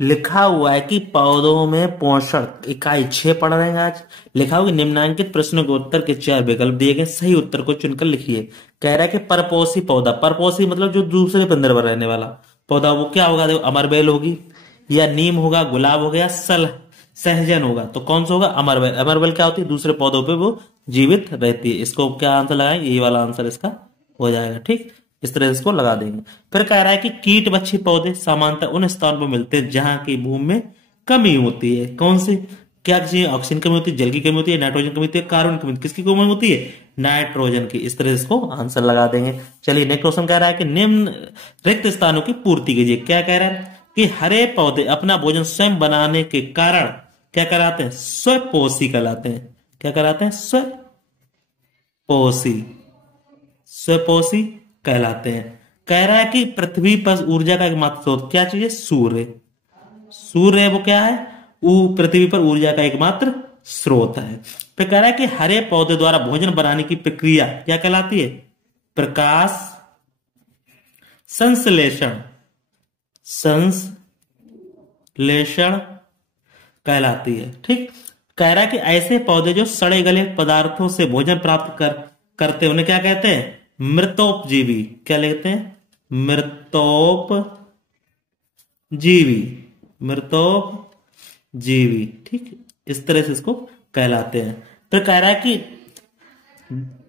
लिखा हुआ है कि पौधों में पोषक इकाई 6 पढ़ रहे हैं आज। लिखा हुआ है कि निम्नलिखित प्रश्नों के उत्तर के 4 विकल्प दिए गए, सही उत्तर को चुनकर लिखिए। कह रहा है कि परपोषी पौधा, परपोषी मतलब जो दूसरे पिंजरे पर रहने वाला पौधा, वो क्या होगा? देखो, अमरबेल होगी, या नीम होगा, गुलाब हो गया, सहजन होगा। तो कौन सा होगा? अमरबेल। अमरबेल क्या होती है? दूसरे पौधों पे वो जीवित रहती है। इसको क्या आंसर लगाएंगे? ये वाला आंसर इसका हो जाएगा। ठीक, इस तरह से इसको लगा देंगे। फिर कह रहा है कि कीट बच्छी पौधे सामान्यतः उन स्थानों पर मिलते हैं जहां की भूमि में कमी होती है। कौन सी? क्या चाहिए? ऑक्सीजन की कमी होती है, जल की कमी होती है, नाइट्रोजन की कमी होती है, कार्बन की कमी। किसकी कमी होती है? नाइट्रोजन की। इस तरह से इसको आंसर लगा देंगे। चलिए नेक्स्ट क्वेश्चन कह रहा है कि निम्न रिक्त स्थानों की पूर्ति कीजिए। क्या कह रहा है? कि हरे पौधे अपना भोजन स्वयं बनाने के कारण क्या कराते हैं? स्वपोषी कहलाते हैं। क्या कराते हैं? स्वपोषी। स्वपोषी कहलाते हैं। कह रहा है कि पृथ्वी पर ऊर्जा का एकमात्र स्रोत क्या चीज है? सूर्य। सूर्य वो क्या है? पृथ्वी पर ऊर्जा का एकमात्र स्रोत है। फिर कह रहा है कि हरे पौधे द्वारा भोजन बनाने की प्रक्रिया क्या कहलाती है? प्रकाश संश्लेषण। संश्लेषण कहलाती है। ठीक, कह रहा है कि ऐसे पौधे जो सड़े गले पदार्थों से भोजन प्राप्त करते हैं, उन्हें क्या कहते हैं? मृतोपजीवी। क्या लेते हैं? मृतोपजीवी। मृतोपजीवी। ठीक, इस तरह से इसको कहलाते हैं। तो कह रहा है कि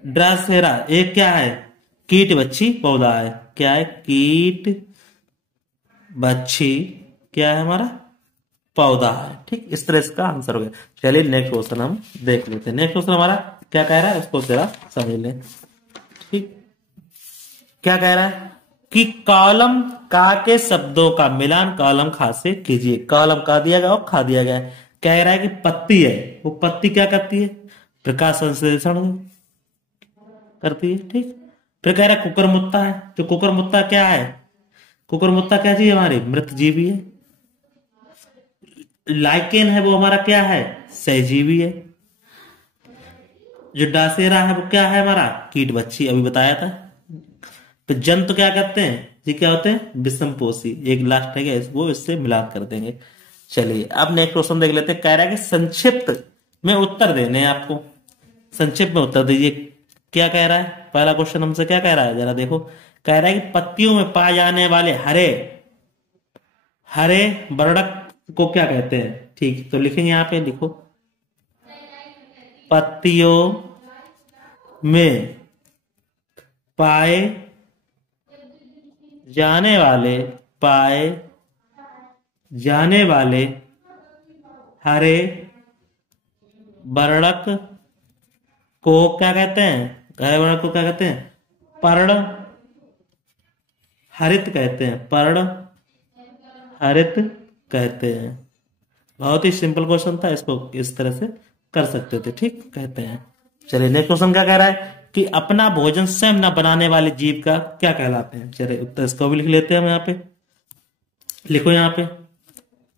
ड्रासेरा एक क्या है? कीट बच्ची पौधा है। क्या है? कीट बच्ची क्या है? हमारा पौधा है। ठीक, इस तरह इसका आंसर हो गया। चलिए नेक्स्ट क्वेश्चन हम देख लेते हैं। नेक्स्ट क्वेश्चन हमारा क्या कह रहा है, उसको जरा समझ लें। ठीक, क्या कह रहा है? कि कॉलम का के शब्दों का मिलान कॉलम खा से कीजिए। कॉलम का दिया गया और खा दिया गया है। कह रहा है कि पत्ती है, वो पत्ती क्या करती है? प्रकाश संश्लेषण करती है। ठीक, फिर कह रहा है कुकुरमुत्ता है, तो कुकुरमुत्ता क्या है? कुकुरमुत्ता क्या चीज हमारी? मृत जीवी है। लाइकेन है वो हमारा क्या है? सहजीवी है। जो डासेरा है वो क्या है? हमारा कीट बच्ची, अभी बताया था। तो जंतु क्या करते हैं? ये क्या होते हैं? विषमपोषी। एक लास्ट है वो इससे मिलाप कर देंगे। चलिए अब नेक्स्ट क्वेश्चन देख लेते हैं। कह रहा है कि संक्षिप्त में उत्तर देने हैं आपको। संक्षिप्त में उत्तर दीजिए। क्या कह रहा है? पहला क्वेश्चन हमसे क्या कह रहा है, जरा देखो। कह रहा है कि पत्तियों में पाए जाने वाले हरे हरे वर्णक को क्या कहते हैं? ठीक, तो लिखेंगे यहाँ पे, लिखो। पत्तियों में पाए पाए जाने वाले हरे वर्णक को क्या कहते हैं? हरे वर्णक को क्या कहते हैं? पर्ण हरित कहते हैं। पर्ण हरित कहते हैं। बहुत ही सिंपल क्वेश्चन था, इसको इस तरह से कर सकते थे। ठीक, कहते हैं। चलिए नेक्स्ट क्वेश्चन क्या कह रहा है? कि अपना भोजन स्वयं न बनाने वाले जीव का क्या कहलाते हैं? चलिए उत्तर इसको भी लिख लेते हैं हम यहाँ पे। लिखो यहाँ पे,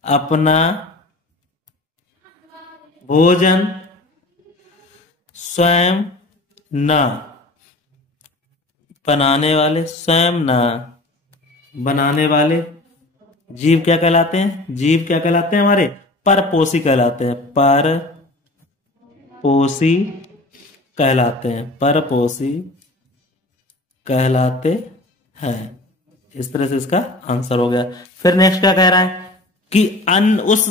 अपना भोजन स्वयं न बनाने वाले, स्वयं न बनाने वाले जीव क्या कहलाते हैं? जीव क्या कहलाते हैं हमारे? परपोषी कहलाते हैं। परपोषी कहलाते हैं। परपोषी कहलाते हैं। इस तरह से इसका आंसर हो गया। फिर नेक्स्ट क्या कह रहा है? कि उस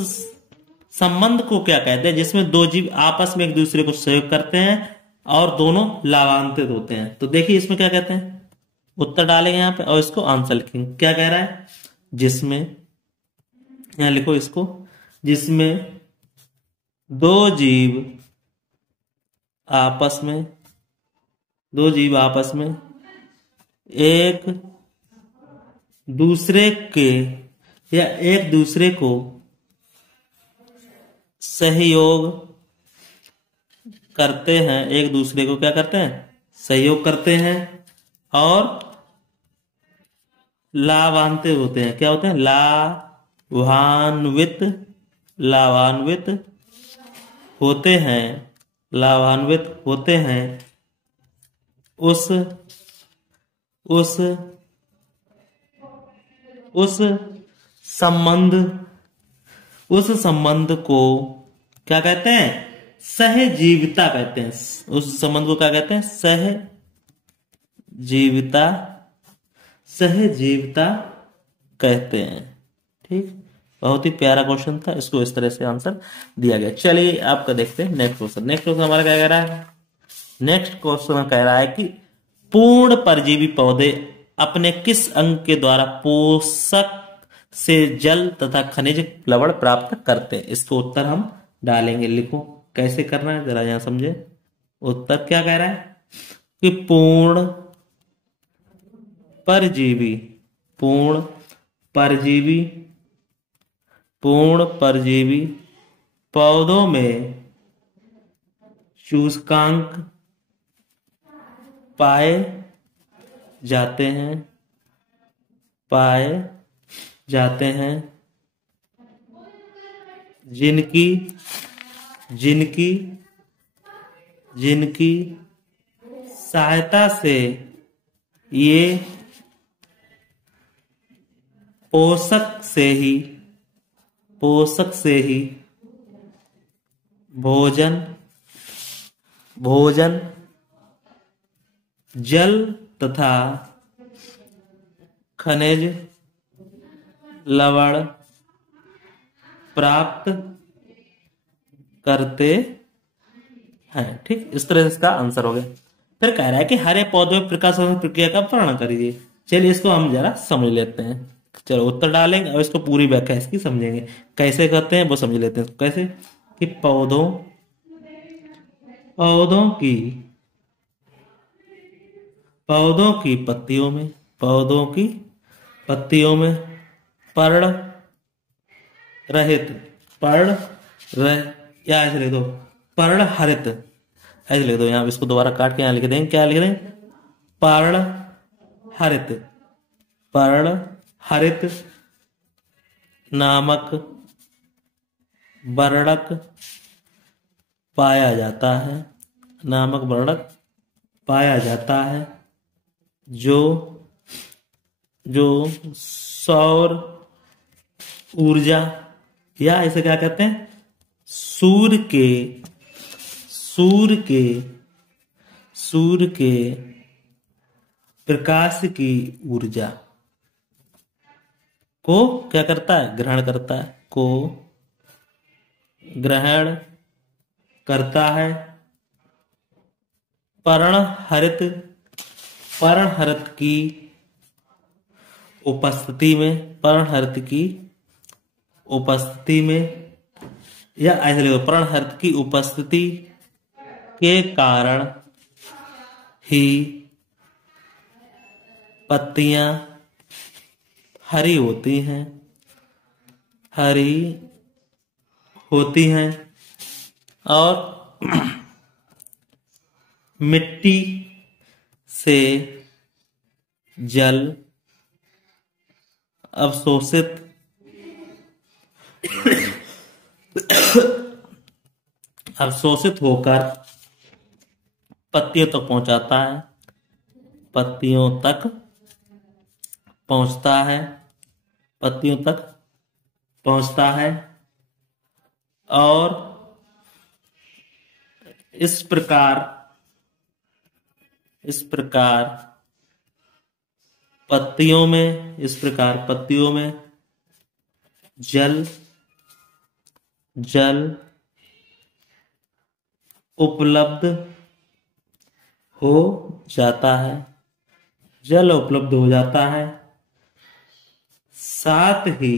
संबंध को क्या कहते हैं जिसमें दो जीव आपस में एक दूसरे को सहयोग करते हैं और दोनों लाभान्वित होते हैं? तो देखिए इसमें क्या कहते हैं, उत्तर डालेंगे यहाँ पे और इसको आंसर लिखेंगे। क्या कह रहा है? जिसमें, यहां लिखो इसको, जिसमें दो जीव आपस में एक दूसरे के या एक दूसरे को सहयोग करते हैं। एक दूसरे को क्या करते हैं? सहयोग करते हैं और लाभान्वित होते हैं। क्या होते हैं? लाभान्वित होते हैं। लाभान्वित होते हैं उस संबंध उस संबंध को क्या कहते हैं? सहजीविता कहते हैं। उस संबंध को क्या कहते हैं? सहजीविता, सहजीविता कहते हैं। ठीक, बहुत ही प्यारा क्वेश्चन था, इसको इस तरह से आंसर दिया गया। चलिए आपका देखते हैं नेक्स्ट क्वेश्चन। नेक्स्ट क्वेश्चन हमारा क्या कह रहा है? नेक्स्ट क्वेश्चन कह रहा है कि पूर्ण परजीवी पौधे अपने किस अंग के द्वारा पोषक से जल तथा खनिज लवण प्राप्त करते हैं? इसको उत्तर हम डालेंगे। लिखो कैसे करना है जरा यहां समझे। उत्तर क्या कह रहा है कि पूर्ण परजीवी, पूर्ण परजीवी, पूर्ण परजीवी पौधों में सूचकांक पाए जाते हैं, पाए जाते हैं, जिनकी जिनकी जिनकी सहायता से ये पोषक से ही भोजन जल तथा खनिज लवण प्राप्त करते हैं। ठीक, इस तरह से इसका आंसर हो गया। फिर कह रहा है कि हरे पौधों में प्रकाश प्रक्रिया का वर्णन करिए। चलिए इसको हम जरा समझ लेते हैं। चलो उत्तर डालेंगे और इसको पूरी व्याख्या इसकी समझेंगे कैसे करते हैं वो समझ लेते हैं। कैसे कि पौधों की पत्तियों में पर्ण या ऐसे लिख दो पर्ण हरित, ऐसे लिख दो। यहाँ इसको दोबारा काट के यहाँ लिख देंगे। क्या लिख देंगे? पर्ण हरित नामक वर्णक पाया जाता है, जो सौर ऊर्जा या इसे क्या कहते हैं? सूर्य के प्रकाश की ऊर्जा को क्या करता है? ग्रहण करता है। पर्णहरित की उपस्थिति में या ऐसे लिखो पर्णहरित की उपस्थिति के कारण ही पत्तियां हरी होती हैं और मिट्टी से जल अवशोषित होकर पत्तियों तक पहुंचता है और इस प्रकार पत्तियों में जल उपलब्ध हो जाता है। साथ ही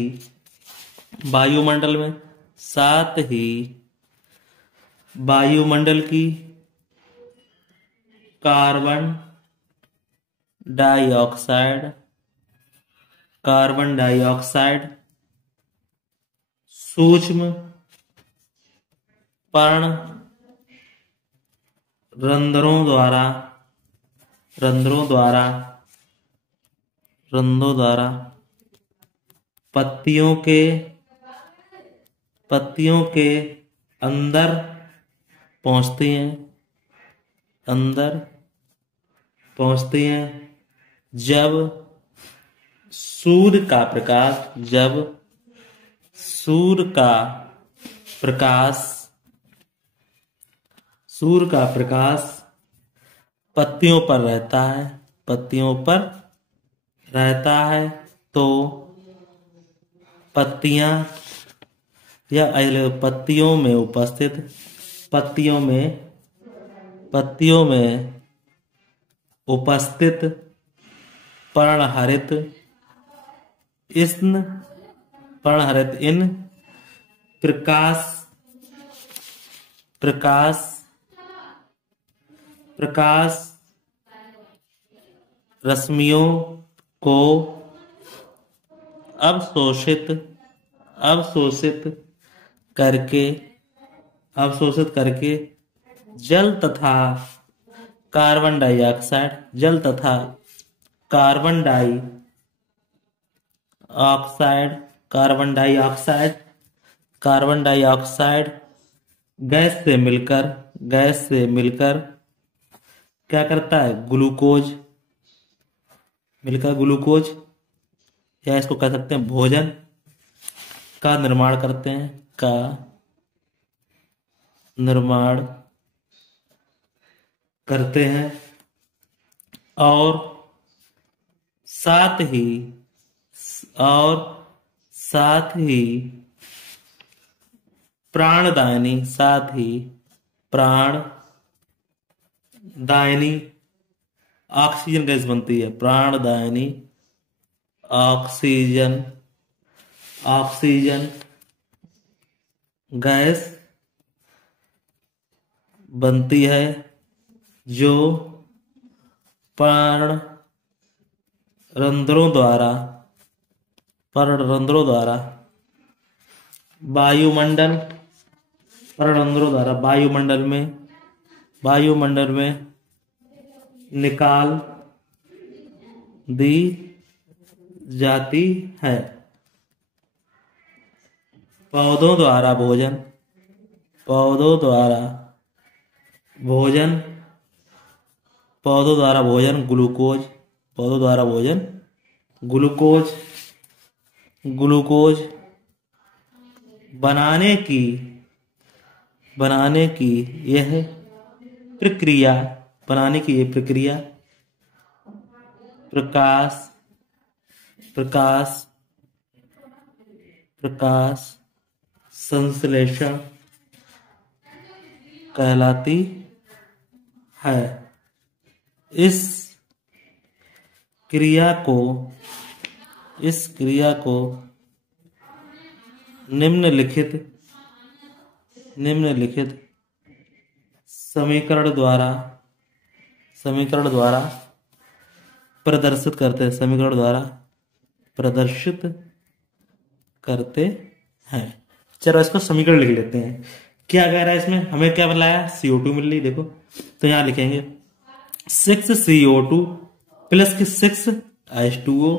वायुमंडल की कार्बन डाइऑक्साइड सूक्ष्म पर्ण रंध्रों द्वारा पत्तियों के अंदर पहुंचती हैं। जब सूर्य सूर्य का प्रकाश, सूर्य का प्रकाश पत्तियों पर रहता है, पत्तियों पर रहता है, तो पत्तियां या पत्तियों में उपस्थित, पत्तियों में उपस्थित पर्णहरित इन प्रकाश रश्मियों को अवशोषित करके जल तथा carbon dioxide, carbon dioxide gas से मिलकर क्या करता है, ग्लूकोज या इसको कह सकते हैं भोजन का निर्माण करते हैं और साथ ही प्राणदायिनी ऑक्सीजन गैस बनती है, प्राणदायिनी ऑक्सीजन गैस बनती है, जो पर्णरंध्रों द्वारा वायुमंडल में निकाल दी जाती है। पौधों द्वारा भोजन ग्लूकोज बनाने की यह प्रक्रिया प्रकाश संश्लेषण कहलाती है। इस क्रिया को निम्नलिखित समीकरण द्वारा प्रदर्शित करते हैं। चलो इसको समीकरण लिख लेते हैं। क्या कह रहा है इसमें, हमें क्या मिला, CO2 मिल रही, देखो तो यहां लिखेंगे 6CO2 प्लस की 6H2O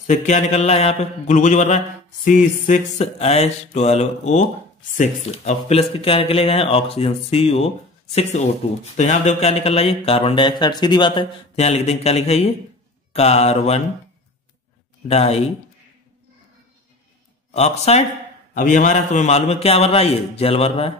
से क्या निकल रहा है, यहाँ पे ग्लूकोज बन रहा है C6H12O6, अब प्लस के क्या निकलेगा है ऑक्सीजन CO6O2, तो यहाँ देखो क्या निकल रहा है, ये कार्बन डाइऑक्साइड, सीधी बात है, तो यहाँ लिख देंगे क्या लिखा है, ये कार्बन डाइऑक्साइड। अब ये हमारा तुम्हें मालूम है क्या बन रहा है, ये जल बन रहा है,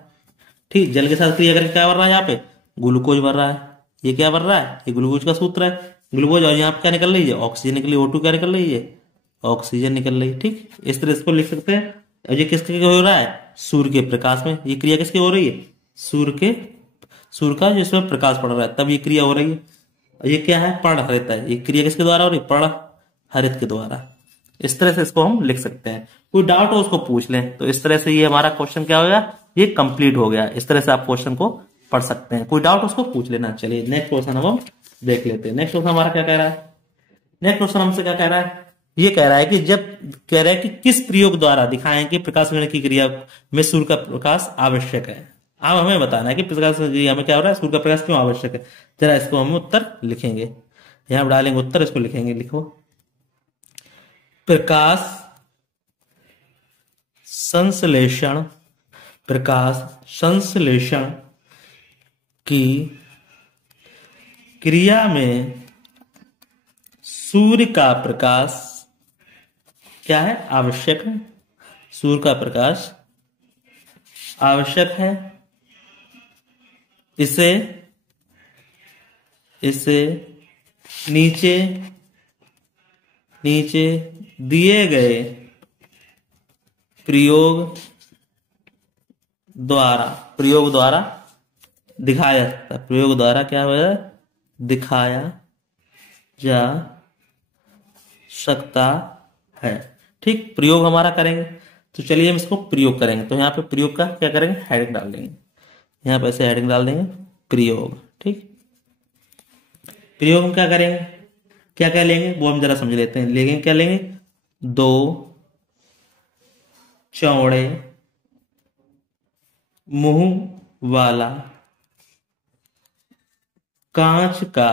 ठीक, जल के साथ क्रिया करके क्या बन रहा है, यहाँ पे ग्लूकोज बन रहा है, ये क्या बन रहा है, ये ग्लूकोज का सूत्र है, ग्लूकोज, और यहाँ पे क्या निकल रही है, ऑक्सीजन निकली, O2 क्या निकल रही है, ऑक्सीजन निकल रही है, ठीक, इस तरह इसको लिख सकते हैं। और ये किसके हो रहा है, सूर्य के प्रकाश में, ये क्रिया किसकी हो रही है, सूर्य का जिसमें प्रकाश पड़ रहा है तब ये क्रिया हो रही है। और ये क्या है, पर्णहरित है, ये क्रिया किसके द्वारा हो रही है, पर्णहरित के द्वारा। इस तरह से इसको हम लिख सकते हैं। कोई डाउट हो उसको पूछ लें। तो इस तरह से ये हमारा क्वेश्चन क्या हो गया, ये कंप्लीट हो गया। इस तरह से आप क्वेश्चन को पढ़ सकते हैं, कोई डाउट उसको पूछ लेना। चलिए नेक्स्ट क्वेश्चन हम देख लेते हैं। नेक्स्ट क्वेश्चन हमारा क्या कह रहा है, नेक्स्ट क्वेश्चन हमसे क्या कह रहा है, ये कह रहा है कि जब कह रहा है कि किस प्रयोग द्वारा दिखाएं कि प्रकाश विकिरण की क्रिया में सूर्य का प्रकाश आवश्यक है। अब हमें बताना है कि प्रकाश क्रिया में क्या हो रहा है, सूर्य का प्रकाश क्यों आवश्यक है। जरा इसको हम उत्तर लिखेंगे, यहां डालेंगे उत्तर, इसको लिखेंगे, लिखो प्रकाश संश्लेषण की क्रिया में सूर्य का प्रकाश क्या है, आवश्यक है। सूर्य का प्रकाश आवश्यक है। इसे इसे नीचे नीचे दिए गए प्रयोग द्वारा दिखाया जा सकता है। प्रयोग द्वारा क्या होगा? दिखाया जा सकता है। ठीक, प्रयोग हमारा करेंगे तो चलिए हम इसको प्रयोग करेंगे। तो यहाँ पे प्रयोग का क्या करेंगे? हेडिंग डाल देंगे। यहाँ पे ऐसे हेडिंग डाल देंगे प्रयोग। ठीक, प्रयोग हम क्या करेंगे, क्या क्या लेंगे वो हम जरा समझ लेते हैं। लेंगे क्या लेंगे? 2 चौड़े मुंह वाला कांच का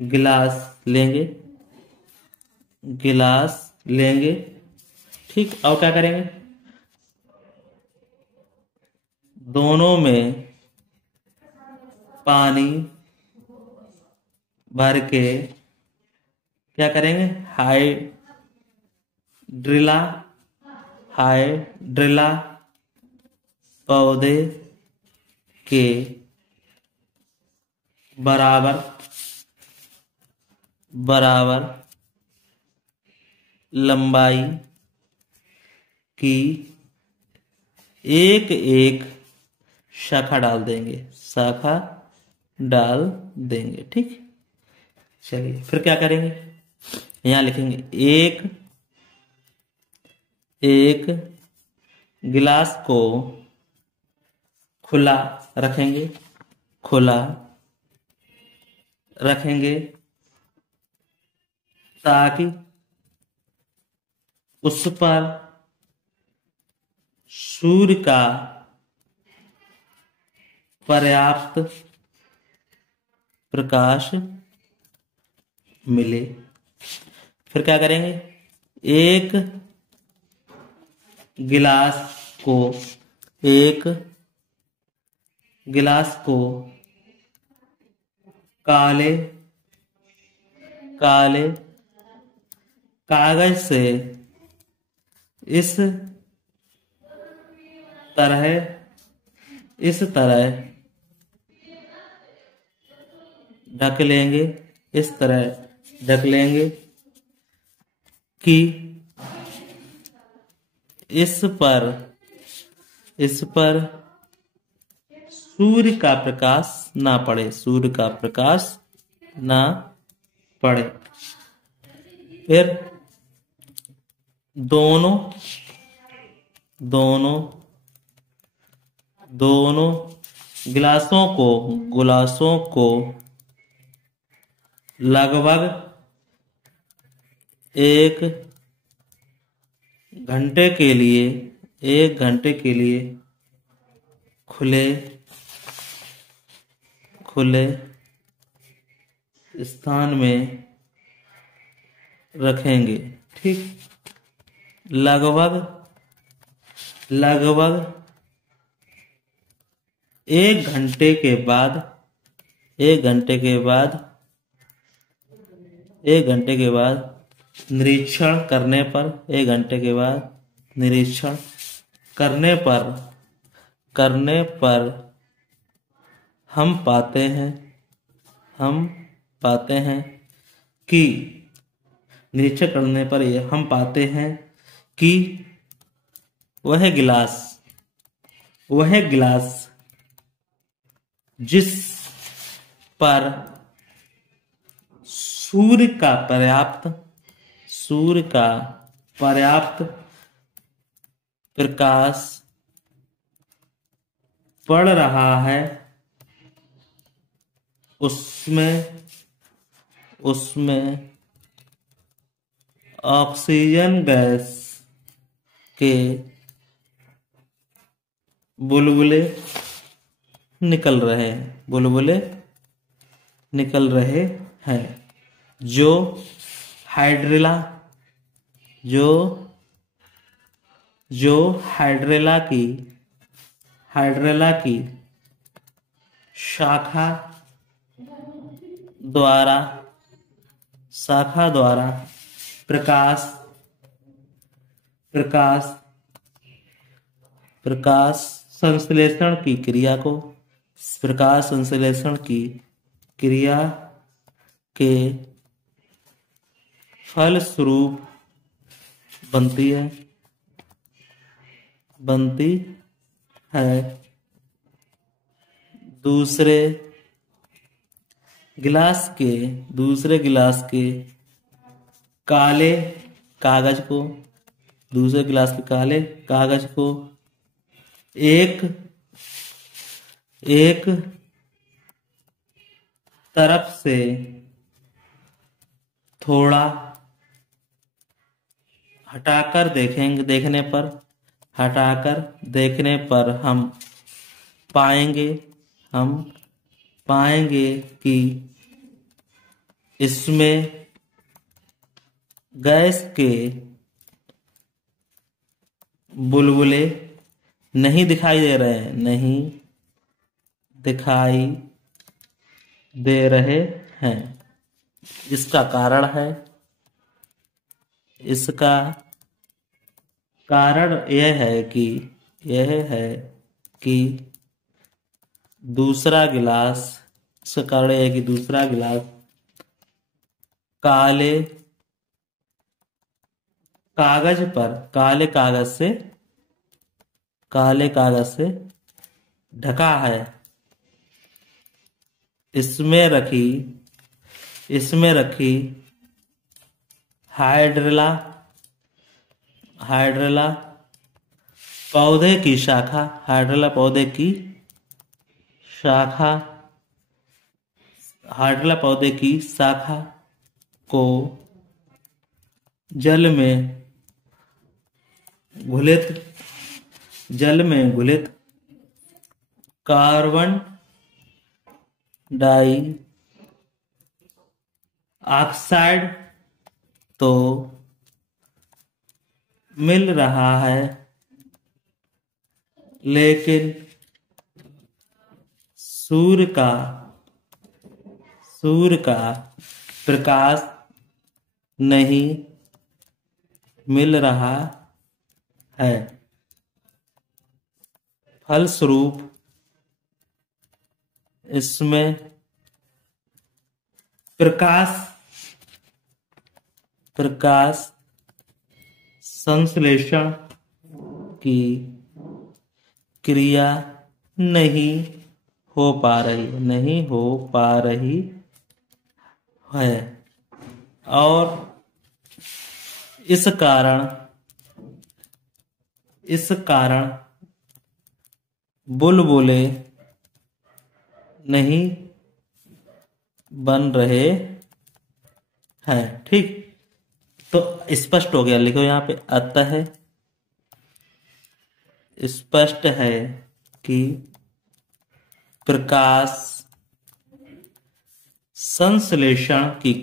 गिलास लेंगे। ठीक, और क्या करेंगे? दोनों में पानी भर के क्या करेंगे? हाइड्रिला पौधे के बराबर लंबाई की एक एक शाखा डाल देंगे। ठीक, चलिए फिर क्या करेंगे? यहां लिखेंगे एक गिलास को खुला रखेंगे ताकि उस पर सूर्य का पर्याप्त प्रकाश मिले। फिर क्या करेंगे? एक गिलास को काले कागज से इस तरह ढक लेंगे कि इस पर सूर्य का प्रकाश ना पड़े। फिर दोनों गिलासों को लगभग 1 घंटे के लिए खुले स्थान में रखेंगे। ठीक, लगभग 1 घंटे के बाद निरीक्षण करने पर हम पाते हैं कि वह गिलास जिस पर सूर्य का पर्याप्त प्रकाश पड़ रहा है उसमें ऑक्सीजन गैस के बुलबुले निकल रहे हैं जो हाइड्रेला की शाखा द्वारा प्रकाश प्रकाश प्रकाश संश्लेषण की क्रिया को, प्रकाश संश्लेषण की क्रिया के फलस्वरूप बनती है दूसरे गिलास के काले कागज को, दूसरे गिलास के काले कागज को एक तरफ से थोड़ा हटाकर देखने पर हम पाएंगे कि इसमें गैस के बुलबुले नहीं दिखाई दे रहे हैं। इसका कारण यह है कि दूसरा गिलास काले कागज से ढका है। इसमें रखी हाइड्रेला पौधे की शाखा को जल में घुलित कार्बन डाइऑक्साइड तो मिल रहा है, लेकिन सूर्य का प्रकाश नहीं मिल रहा है। फलस्वरूप इसमें प्रकाश संश्लेषण की क्रिया नहीं हो पा रही है और इस कारण बुलबुले नहीं बन रहे हैं। ठीक, तो स्पष्ट हो गया। लिखो यहाँ पे, अतः स्पष्ट है कि प्रकाश संश्लेषण की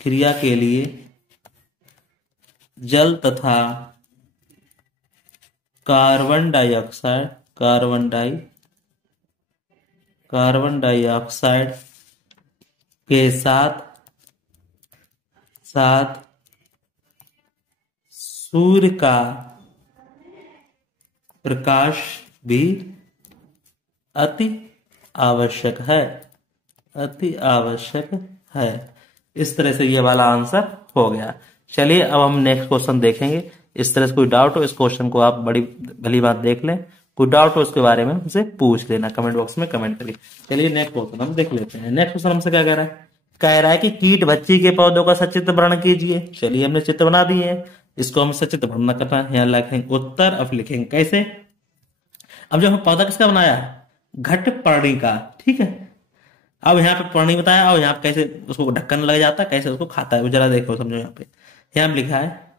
क्रिया के लिए जल तथा कार्बन डाइऑक्साइड के साथ सूर्य का प्रकाश भी अति आवश्यक है। इस तरह से ये वाला आंसर हो गया। चलिए अब हम नेक्स्ट क्वेश्चन देखेंगे। इस तरह से कोई डाउट हो, इस क्वेश्चन को आप बड़ी भली बात देख लें। कोई डाउट हो उसके बारे में हमसे पूछ लेना, कमेंट बॉक्स में कमेंट करिए। चलिए नेक्स्ट क्वेश्चन हम देख लेते हैं। नेक्स्ट क्वेश्चन हमसे क्या कह रहा है कि कीट भक्षी के पौधों का सचित्र वर्णन कीजिए। चलिए हमने चित्र बना दिए हैं, इसको हम सचित्र वर्णन करना है। यहाँ लिखेंगे उत्तर। अब लिखेंगे कैसे। अब जो हम पौधा किसका बनाया है, घटपर्णी का। ठीक है, अब यहाँ पे पर्णी बताया और यहाँ पे कैसे उसको ढक्कन लग जाता है, कैसे उसको खाता है, वो जरा देखो समझो। यहाँ पे यहाँ लिखा है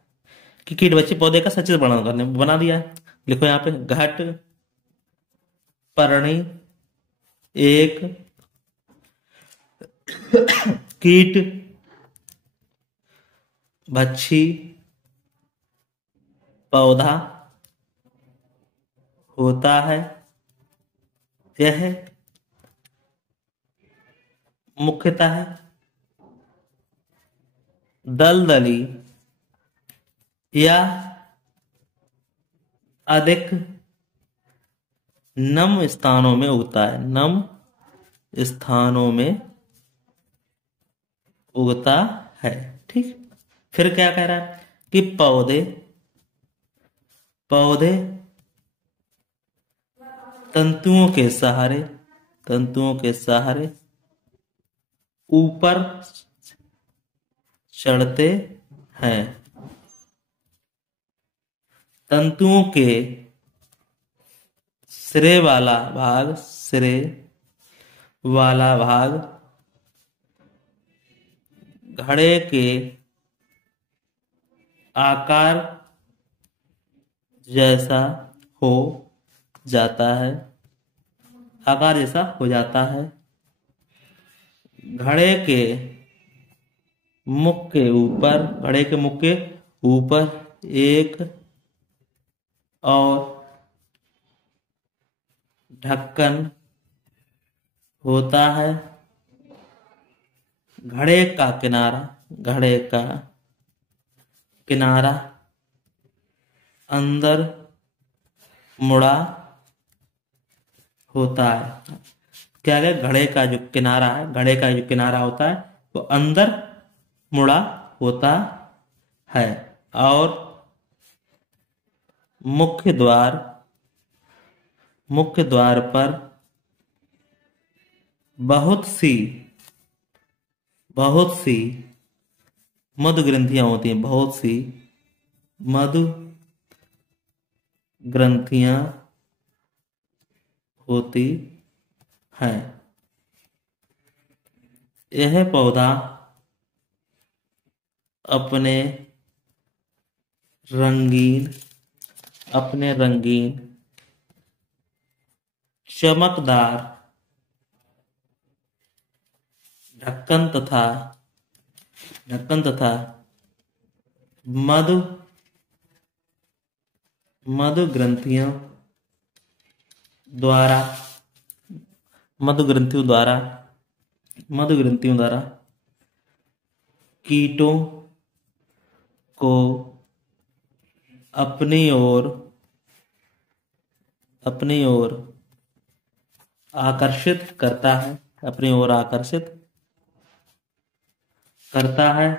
कि कीट बच्चे पौधे का सचित्र वर्णन करने बना दिया है। लिखो यहाँ पे, घट पर्णी एक कीट भक्षी पौधा होता है। यह मुख्यतः दलदली या अधिक नम स्थानों में उगता है। नम स्थानों में उगता है। ठीक। फिर क्या कह रहा है कि पौधे पौधे तंतुओं के सहारे ऊपर चढ़ते हैं। तंतुओं के सिरे वाला भाग घड़े के आकार जैसा हो जाता है। आकार जैसा हो जाता है। घड़े के मुख के ऊपर एक और ढक्कन होता है। घड़े का किनारा अंदर मुड़ा होता है। क्या है? घड़े का जो किनारा होता है वो अंदर मुड़ा होता है और मुख्य द्वार पर बहुत सी मधु ग्रंथियां होती हैं। बहुत सी मधु ग्रंथियां होती हैं। यह पौधा अपने रंगीन चमकदार ढक्कन तथा मधु ग्रंथियों द्वारा कीटों को अपनी ओर आकर्षित करता है।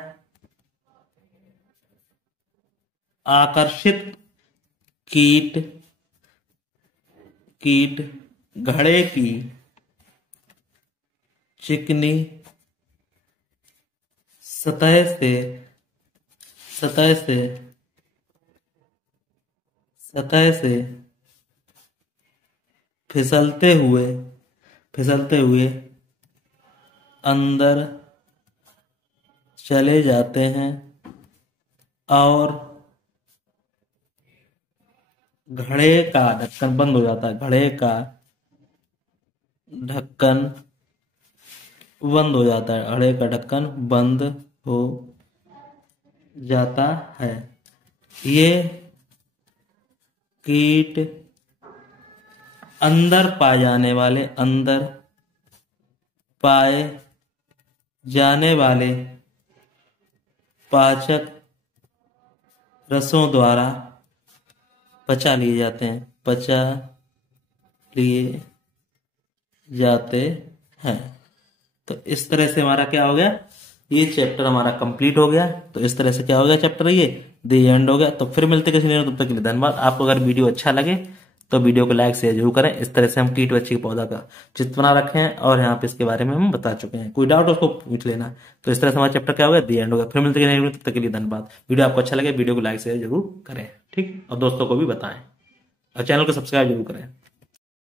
आकर्षित कीट घड़े की चिकनी सतह से फिसलते हुए अंदर चले जाते हैं और घड़े का ढक्कन बंद हो जाता है। घड़े का ढक्कन बंद हो जाता है। ये कीट अंदर पाए जाने वाले पाचक रसों द्वारा पचा लिए जाते हैं। तो इस तरह से हमारा क्या हो गया, ये चैप्टर हमारा कंप्लीट हो गया। तो इस तरह से क्या हो गया चैप्टर, ये द एंड हो गया। तो फिर मिलते किसी दिन, तब तक के लिए धन्यवाद। आपको अगर वीडियो अच्छा लगे तो वीडियो को लाइक शेयर जरूर करें। इस तरह से हम कीट बच्ची के पौधा का चित्र बना रखे हैं और यहाँ पे इसके बारे में हम बता चुके हैं। कोई डाउट उसको पूछ लेना। तो इस तरह से हमारा चैप्टर क्या हो गया, द एंड हो गया। फिर मिलते हैं, तब तक के लिए धन्यवाद। वीडियो आपको अच्छा लगे वीडियो को लाइक शेयर जरूर करें, ठीक, और दोस्तों को भी बताएं और चैनल को सब्सक्राइब जरूर करें।